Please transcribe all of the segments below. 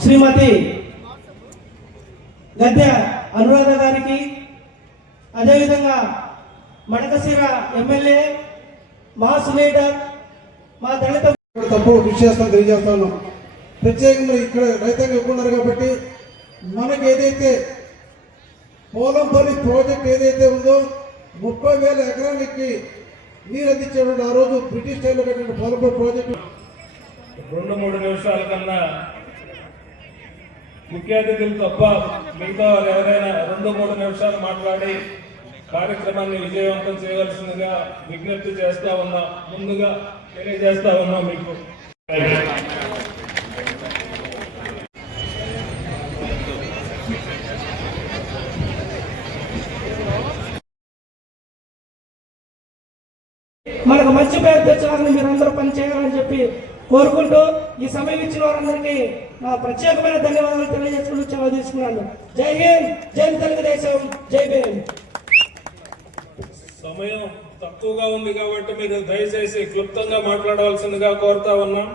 శ్రీమతి గద్దె అనురాధ గారికి అదేవిధంగా Madakasira MLA mass leader మా దళిత ఇక్కడ తప్పు విషయాలు తెలియజేస్తా ఉన్నాం ప్రత్యేకంగా ఇక్కడ రైతాంగం ఎక్కువ ఉన్నారు కాబట్టి మనకి ఏదైతే పోలంపల్లి ప్రాజెక్ట్ ఏదైతే ఉందో ముప్పై వేల ఎకరాలకి నీరు అందించేటువంటి ఆ రోజు బ్రిటిష్ టైంలో కట్టిన పోలంపల్లి ప్రాజెక్టు. రెండు మూడు నిమిషాల కన్నా ముఖ్య అతిథులు తప్ప మిగతా ఎవరైనా రెండు మూడు నిమిషాలు మాట్లాడి కార్యక్రమాన్ని విజయవంతం చేయవలసిందిగా విజ్ఞప్తి చేస్తా ఉన్నా ముందుగా తెలియజేస్తా ఉన్నాం మీకు. మనకు మంచి పేరు తెచ్చాలని మీరందరూ పని చేయాలని చెప్పి కోరుకుంటూ ఈ సమయం ఇచ్చిన వారందరికీ నా ప్రత్యేకమైన ధన్యవాదాలు తెలియజేసుకుంటూ సెలవు తీసుకున్నాను. జై హింద్ జై తెలుగుదేశం జై భీమ్. సమయం తక్కువగా ఉంది కాబట్టి మీరు దయచేసి క్లుప్తంగా మాట్లాడవలసిందిగా కోరుతా ఉన్నాం.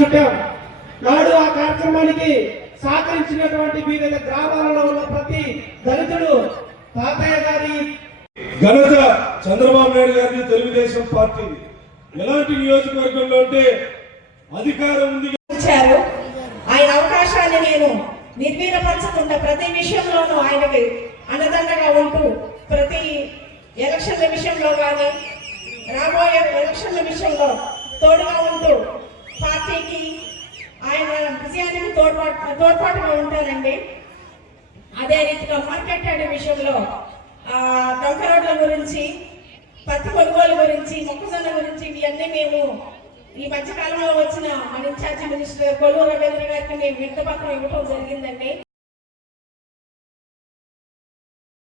చుట్టాం. నాడు ఆ కార్యక్రమానికి సహకరించినటువంటి వివిధ గ్రామాలలో ఉన్న ప్రతి దళితుడు తాతయ్య ఘనత చంద్రబాబు నాయుడు గారిది తెలుగుదేశం పార్టీ. ఎలాంటి నియోజకవర్గంలో అంటే అధికారం ఉంది. ఆయన అవకాశాన్ని నేను నిర్వీరపరచకుండా ప్రతి విషయంలోనూ ఆయనకి అన్నదండగా ఉంటూ ప్రతి ఎలక్షన్ల విషయంలో కానీ రాబోయే ఎలక్షన్ల విషయంలో తోడుగా ఉంటూ పార్టీకి ఆయన విజయానికి తోడ్పాటు తోడ్పాటుగా ఉంటారండి. అదే రీతిగా మార్కెట్ యార్డ్ విషయంలో ఆ, గురించి పత్తి కొనుగోలు గురించి మొక్కజొన్న గురించి ఇవన్నీ మేము ఈ మధ్యకాలంలో వచ్చిన మన ఇన్ఛార్జి మినిస్టర్ కొల్లు రవీంద్ర గారికి మేము వింత పత్రం ఇవ్వడం జరిగిందండి.